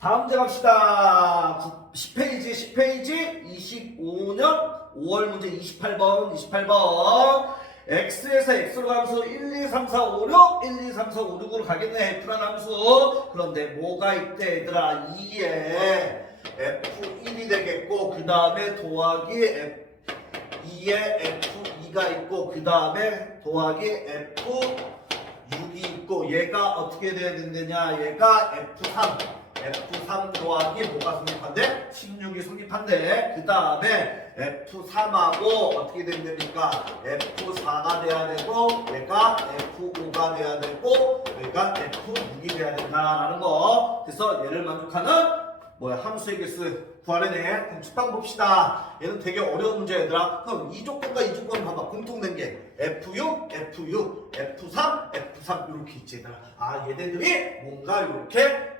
다음 문제 갑시다. 10페이지 25년 5월 문제 28번 x에서 x로 함수 1, 2, 3, 4, 5, 6 1, 2, 3, 4, 5, 6으로 가겠네. f라는 함수. 그런데 뭐가 있대 얘들아? 2에 f1이 되겠고 그 다음에 더하기 2에 f2가 있고 그 다음에 더하기 f6이 있고 얘가 어떻게 돼야 된다냐? 얘가 F3 더하기 뭐가 성립한대? 16이 성립한대. 그 다음에 F3하고 어떻게 된답니까? F4가 돼야 되고 얘가 F5가 돼야 되고 얘가 F6이 돼야 된다라는 거. 그래서 얘를 만족하는 함수의 개수 구하려네. 그럼 측방 봅시다. 얘는 되게 어려운 문제 얘들아. 그럼 이 조건과 이 조건 봐봐. 공통된 게 F6, F6, F3, F3 이렇게 있지 얘들아. 아 얘네들이 뭔가 이렇게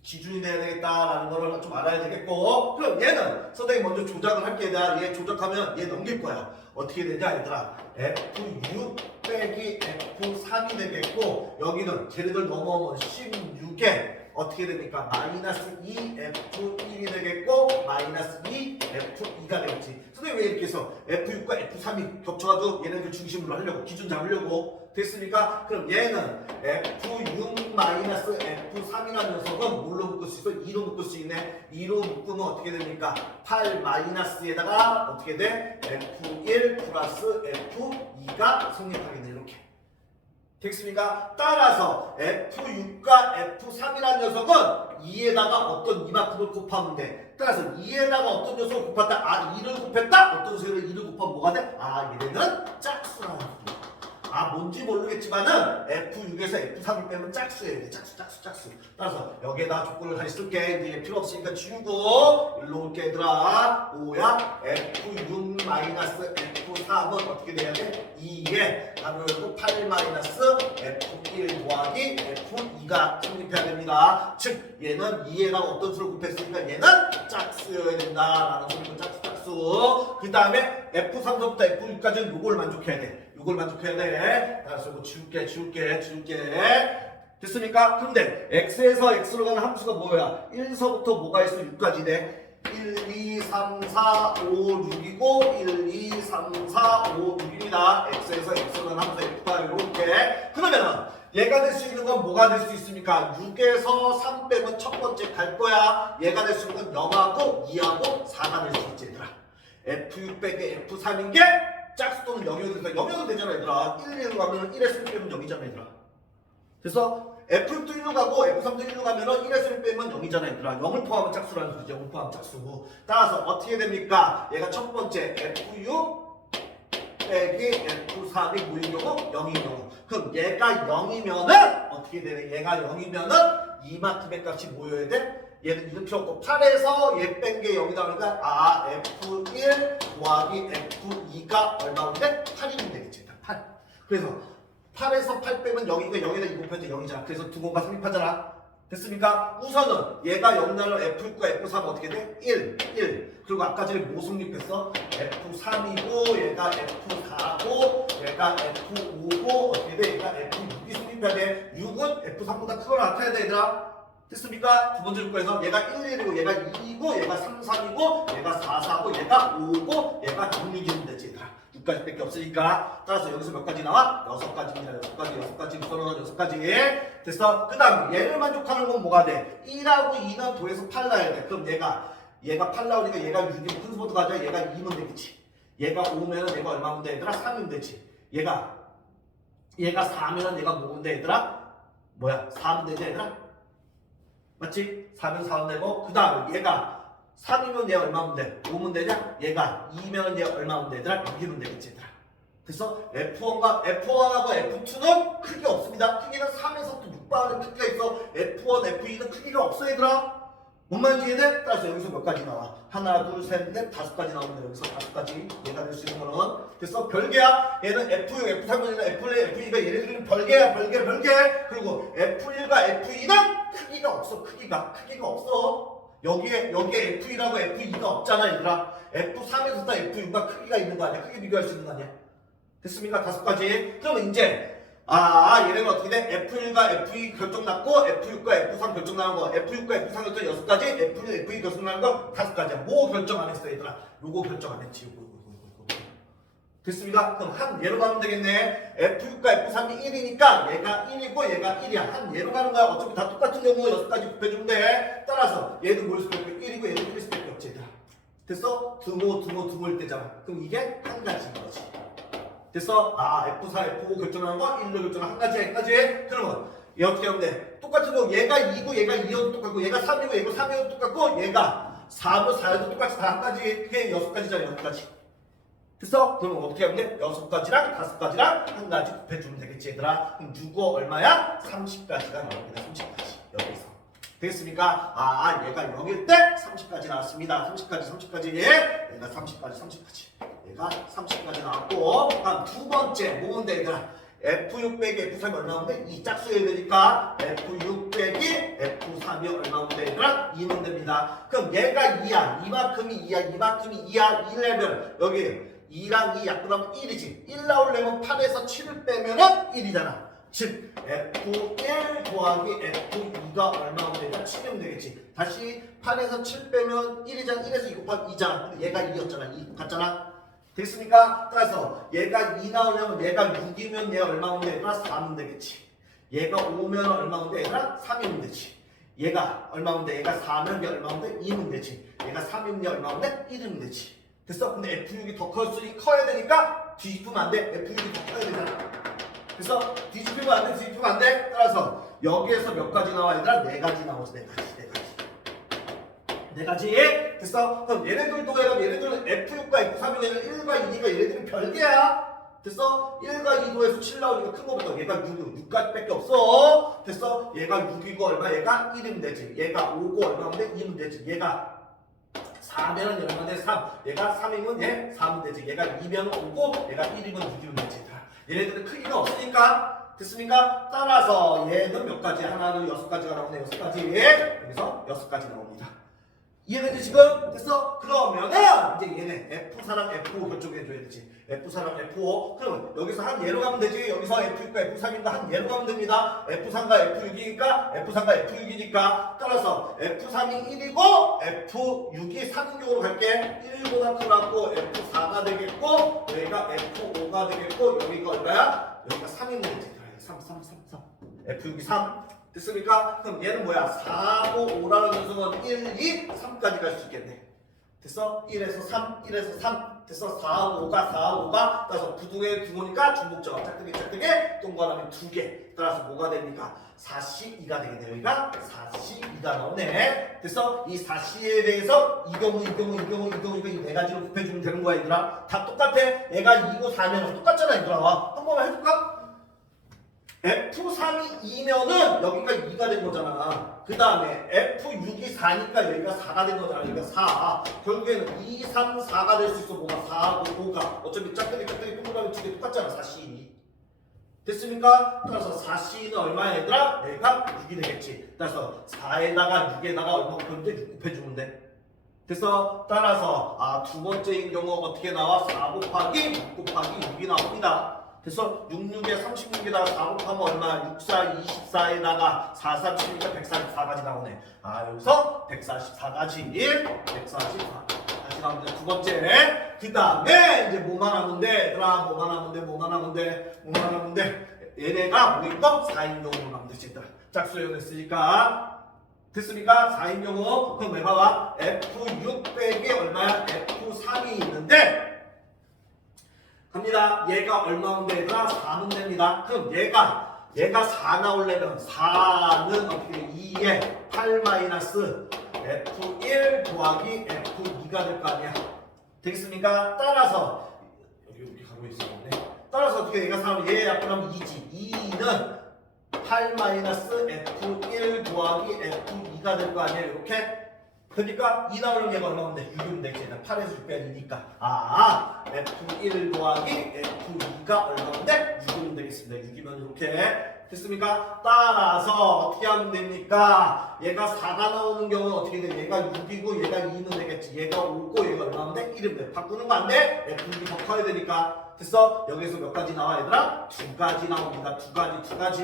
기준이 돼야 되겠다라는 거를 좀 알아야 되겠고. 그럼 얘는 선생님 먼저 조작을 할게. 얘들아. 얘 조작하면 얘 넘길 거야. 어떻게 되냐 얘들아? F6 빼기 F3이 되겠고 여기는 쟤네들 넘어오면 16에 어떻게 됩니까? 마이너스 2 F1이 되겠고 마이너스 2 F2가 되겠지. 선생님 왜 이렇게 해서 F6과 F3이 겹쳐가지고 얘네들 중심으로 하려고 기준 잡으려고 됐습니까? 그럼 얘는 F6 마이너스 F3이라는 녀석은 뭘로 묶을 수 있어? 2로 묶을 수 있네. 2로 묶으면 어떻게 됩니까? 8 마이너스에다가 어떻게 돼? F1 플러스 F2가 성립하겠네. 이렇게 됐습니까? 따라서 F6과 F3이라는 녀석은 2에다가 어떤 이만큼을 곱하면 돼. 따라서 2에다가 어떤 녀석을 곱했다? 아 2를 곱했다? 어떤 녀석을 2를 곱하면 뭐가 돼? 아 얘네는 짝수라는 거야. 아 뭔지 모르겠지만은 F6에서 F3을 빼면 짝수예요. 짝수. 따라서 여기에다 조건을 다시 쓸게. 이제 필요 없으니까 지우고 일로 올게 얘들아. 뭐야? F6 마이너스 F3은 어떻게 돼야 돼? 2에 가로 열고 8 마이너스 F1 더하기 F2가 성립해야 됩니다. 즉 얘는 2에다가 어떤 수를 곱했으니까 얘는 짝수여야 된다라는 소리고 짝수. 그 다음에 F3부터 F6까지는 요걸 만족해야 돼. 이걸 만족해야 돼. 따라서 이거 지울게. 됐습니까? 그런데 x에서 x로 가는 함수가 뭐야? 1서부터 뭐가 있어? 6까지 돼. 1, 2, 3, 4, 5, 6이고 1, 2, 3, 4, 5, 6입니다. x에서 x로 가는 함수 f가 이렇게. 그러면은 얘가 될 수 있는 건 뭐가 될 수 있습니까? 6에서 3 빼면 첫 번째 갈 거야. 얘가 될 수 있는 건 0하고 2하고 4가 될 수 있지 얘들아. F6 빼기 F3인 게 짝수 또는 0이어도 되니까 0이어도 되잖아 얘들아. 1, 1로 가면 1에서 1 빼면 0이잖아 얘들아. 그래서 F6도 1로 가고 F3도 1로 가면은 1에서 1 빼면 0이잖아 얘들아. 0을 포함한 짝수라는 소리죠. 0을 포함한 짝수. 따라서 어떻게 됩니까? 얘가 첫 번째 F6 빼기 F3이 뭐인 경우? 0인 경우. 그럼 얘가 0이면은 어떻게 되네? 얘가 0이면은 이만큼의 값이 뭐여야 돼? 얘는 이름 필요 없고 8에서 얘 뺀 게 0이다 그러니까 아 F1 더하기 F2가 얼마인데? 8이면 되겠지. 8. 그래서 8에서 8 빼면 0이니까 0에다 2 곱해도 0이잖아. 그래서 두 개가 성립하잖아. 됐습니까? 우선은 얘가 0 나면 F6과 F3은 어떻게 돼? 1. 그리고 아까 전에 뭐 성립했어? F3이고 얘가 F4고 얘가 F5고 어떻게 돼? 얘가 F6이 성립해야 돼. 6은 F3보다 크거나 같아야 돼 얘들아. 됐습니까? 두 번째 조건에서 얘가 1, 1이고 얘가 2이고 얘가 3, 3이고 얘가 4, 4고 얘가 5고 얘가 6이면 되지 얘들아. 6까지 밖에 없으니까. 따라서 여기서 몇 가지 나와? 6가지입니다. 6가지 묶어놓은 6가지. 됐어? 그 다음 얘를 만족하는 건 뭐가 돼? 1하고 2는 도에서 8 나야 돼. 그럼 얘가 8 나오니까 얘가 6이면 큰 수부터 가자. 얘가 2면 되겠지. 얘가 5면은 얘가 얼마면 돼 얘들아? 3이면 되지. 얘가 4면은 얘가 뭐면 돼 얘들아? 4면 되지 얘들아? 맞지? 4면 4면 되고 그 다음에 얘가 3이면 얘 얼마면 돼? 5면 되냐? 얘가 2면 얘 얼마면 돼? 얘들아? 6이면 되겠지 얘들아. 그래서 F1하고 F2는 크기가 없습니다. 크기는 3에서 또 6반의 크기가 있어. F1, F2는 크기가 없어 얘들아. 뭔 말인지 이해돼? 따라서 여기서 몇 가지 나와? 하나, 둘, 셋, 넷, 5가지 나오는데 여기서 5가지 얘가 될 수 있는 거는 그래서 별개야. 얘는 F6, F3은 F1, F2가 얘네들은 별개. 그리고 F1과 F2는 크기가 없어. 크기가 없어. 여기에 F1하고 F2가 없잖아 얘들아. F3에서 F6과 크기가 있는 거 아니야? 크기 비교할 수 있는 거 아니야? 됐습니까? 5가지. 그러면 이제 얘네는 어떻게 돼? F1과 F2 결정 났고 F6과 F3 결정 나는 거, F6과 F3 결정 6가지, F1, F2 결정 나는 거 5가지야. 뭐 결정 안 했어 얘들아? 요거 결정 안 했지. 요거. 됐습니까? 그럼 한 예로 가면 되겠네. F6과 F3이 1이니까 얘가 1이고 얘가 1이야. 한 예로 가는 거야. 어차피 다 똑같은 경우 6가지 곱해주면 돼. 따라서 얘도 뭐일 수밖에 없고 1이고 얘도 1일 수밖에 없지 얘들아. 됐어? 등호일 때잖아. 그럼 이게 한 가지인 거지. 됐어? F4, F5 결정하는 거 1로 결정하는 한 가지야, 한 가지. 그러면 얘 어떻게 하면 돼? 똑같은 거 얘가 2고 얘가 2여도 똑같고 얘가 3이고 얘가 3여도 똑같고 얘가 4고 4여도 똑같이 다 한 가지. 그게 6가지잖아, 6가지. 됐어? 그럼 어떻게 하면 돼? 6가지랑 5가지랑 한 가지 곱해주면 되겠지 얘들아. 그럼 6고 얼마야? 30가지가 나옵니다. 30가지 여기서. 되겠습니까? 얘가 여기일 때 30까지 나왔습니다. 30까지 얘가 30까지 얘가 30까지 나왔고, 다음 두 번째 뭐인데 얘들아? F6 빼기 F3이 얼마인데? 이 짝수여야 되니까 F6 빼기 F3이 얼마인데 얘들아? 2면 됩니다. 그럼 얘가 2야. 이만큼이 2야. 이만큼이 2야. 1레벨 여기 2랑 2 약분하면 1이지. 1 나오려면 8에서 7을 빼면은 1이잖아. 즉 F1 더하기 F2가 얼마면 되냐? 7이면 되겠지. 다시 8에서 7 빼면 1이잖아. 1에서 2 곱하기 2잖아. 근데 얘가 2였잖아. 2 같잖아. 됐습니까? 따라서 얘가 2 나오려면 얘가 6이면 얘가 얼마면 돼? 얘가 4면 되겠지. 얘가 5면 얼마면 돼? 얘가 3이면 되지. 얘가 얼마면 돼? 얘가 4면 얘 얼마면 돼? 2면 되지. 얘가 3이면 얘 얼마면 돼? 1이면 되지. 됐어? 근데 F6이 더 커야 되니까 뒤집으면 안 돼. F6이 더 커야 되잖아. 그래서 뒤집히면 안 돼. 뒤집히면 안 돼. 따라서 여기에서 몇 가지 나와 얘들아? 4가지 나오지. 4가지. 됐어? 그럼 얘네들도 해가 얘네들은 F6과 F3이 얘는 1과 2니까 얘네들은 별개야. 됐어? 1과 2도에서 7 나오니까 큰 거부터 얘가 6까지 밖에 없어. 됐어? 얘가 6이고 얼마? 얘가 1이면 되지. 얘가 5고 얼마면 돼? 2면 되지. 얘가 4면은 얼마 돼? 3. 얘가 3이면 얘 4면 되지. 얘가 2면 5고 얘가 1이면 6이면 되지. 얘네들은 크기가 없으니까. 됐습니까? 따라서 얘는 몇 가지? 하나는 6가지가 나오네. 6가지. 여기서 6가지 나옵니다. 이해되지 지금? 됐어? 그러면은 이제 얘네 F4랑 F5 결정해줘야 되지. F4랑 F5. 그럼 여기서 한 예로 가면 되지. 여기서 F6과 F3인가 한 예로 가면 됩니다. F3과 F6이니까 따라서 F3이 1이고 F6이 3인격으로 갈게. 1보다 크고 F4가 되겠고 여기가 F5가 되겠고 여기가 얼마야? 여기가 3이면 되지. 3. F6이 3. 됐습니까? 그럼 얘는 뭐야? 4, 5, 5라는 녀석은 1, 2, 3까지 갈 수 있겠네. 됐어? 1에서 3, 1에서 3. 됐어? 4, 5가, 따라서 부등의 규모니까 중복점합 짝대기, 동그라미 2개. 따라서 뭐가 됩니까? 4C2가 되겠네. 여기가 4C2가 나오네. 됐어? 이 4C에 대해서 이 경우, 이 4가지로 곱해주면 되는 거야, 얘들아. 다 똑같아. 얘가 2고 4면 똑같잖아, 얘들아. 한 번만 해줄까? F3이 2면은 여기가 2가 된 거잖아. 그 다음에 F6이 4니까 여기가 4가 된 거잖아. 여기가 4. 결국에는 2, 3, 4가 될 수 있어. 뭐가 4하고 5가. 어차피 짝대기 동그라미 2개 똑같잖아. 4C. 됐습니까? 따라서 4C는 얼마야 얘들아? 얘가 6이 되겠지. 따라서 4에다가 6에다가 얼마 곱했는데 6 곱해주면 돼. 됐어? 따라서 두 번째인 경우 어떻게 나와? 4 곱하기 6 곱하기 6이 나옵니다. 그래서 66에 36에다가 4 곱하면 얼마? 6, 4, 24에다가 4, 3, 7이니까 144가지 나오네. 여기서 144가지. 144가지 나오는데 두 번째. 그 다음에 이제 뭐만 하면 돼? 얘들아, 뭐만 하면 돼? 얘네가 뭐 있고? 4인용으로 나오면 되지, 얘들아. 짝수형 했으니까. 됐습니까? 4인용으로. 그럼 왜 봐봐? F6 빼기 얼마야? F3이 있는데 갑니다. 얘가 얼마면 되더라? 4면 됩니다. 그럼 얘가 4 나오려면 4는 어떻게 돼? 2에 8 마이너스 F1 더하기 F2가 될 거 아니야. 되겠습니까? 따라서 여기 가고 있었는데 따라서 어떻게 얘가 3, 얘 약분하면 2지. 2는 8 마이너스 F1 더하기 F2가 될 거 아니야. 이렇게. 그러니까 2 나오려면 얘가 얼마면 돼? 6이면 되지. 8에서 6 빼야 되니까. F1 더하기 F2가 얼마면 돼? 6이면 되겠습니다. 6이면 이렇게. 됐습니까? 따라서 어떻게 하면 됩니까? 얘가 4가 나오는 경우는 어떻게 돼? 얘가 6이고 얘가 2면 되겠지. 얘가 5고 얘가 얼마면 돼? 1이면 돼. 바꾸는 거 안 돼? F6이 더 커야 되니까. 됐어? 여기서 몇 가지 나와 얘들아? 두 가지 나옵니다. 두 가지.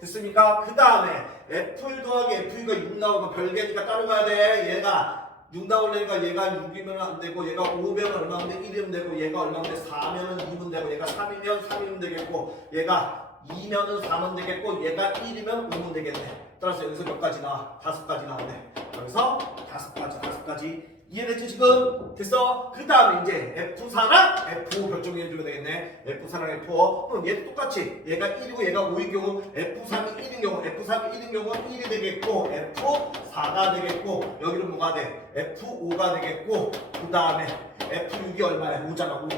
됐습니까? 그 다음에 F1 더하기 F2가 6 나오면 별개니까 따로 가야 돼. 얘가 6 나오려니까 얘가 6이면 안 되고 얘가 5면 얼마인데 1이면 되고 얘가 얼마인데 4면은 2면 되고 얘가 3이면 3이면 되겠고 얘가 2면은 4면 되겠고 얘가 1이면 5면 되겠네. 따라서 여기서 몇 가지 나와? 5가지 나오네. 여기서 5가지. 이해됐지 지금? 됐어? 그 다음에 이제 F4랑 F5 결정해주면 되겠네. F4랑 F5. 그럼 얘도 똑같이 얘가 1이고 얘가 5인 경우 F3이 1인 경우 F3이 1인 경우 1이 되겠고 F4가 되겠고 여기는 뭐가 돼? F5가 되겠고 그 다음에 F6이 얼마야? 5잖아.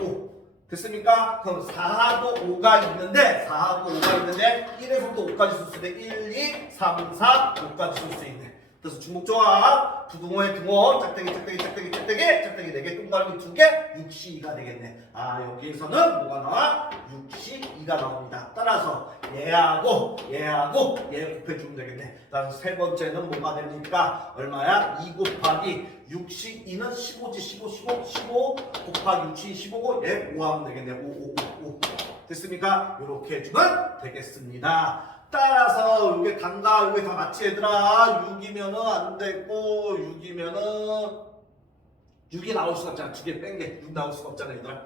5. 됐습니까? 그럼 4하고 5가 있는데 1에서부터 5까지 쓸 수 있네. 1, 2, 3, 4, 5까지 쓸 수 있네. 그래서 중복조합 부등호의 등호 짝대기 4개 동그라미 2개 6C2가 되겠네. 아 여기에서는 뭐가 나와? 6C2가 나옵니다. 따라서 얘하고 얘 곱해주면 되겠네. 따라서 세 번째는 뭐가 됩니까? 얼마야? 2 곱하기 6C2는 15지 15 곱하기 6C2 15고 얘 5 하면 되겠네. 5 됐습니까? 이렇게 해주면 되겠습니다. 따라서 이게 단가 이게 다 맞지 얘들아? 6이면은 안 되고 6이 나올 수가 없잖아. 2개 뺀 게 6 나올 수가 없잖아 얘들아.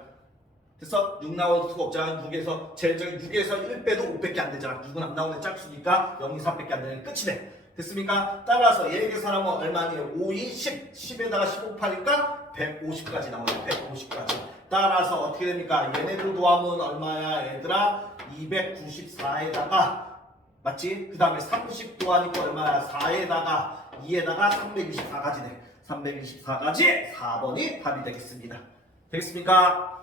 됐어? 6 나올 수가 없잖아. 6에서 제일 적인 6에서 1 빼도 5밖에 안 되잖아. 6은 안 나오는 짝수니까 0, 2, 3밖에 안 되는 끝이네. 됐습니까? 따라서 얘 계산하면 얼마니에요? 5, 2, 10. 10에다가 15 파니까 150까지 나와요. 150까지. 따라서 어떻게 됩니까? 얘네들 도함은 얼마야 얘들아? 294에다가 맞지? 그 다음에 30 더하니까 얼마야? 4에다가 2에다가 324가지네. 324가지 4번이 답이 되겠습니다. 되겠습니까?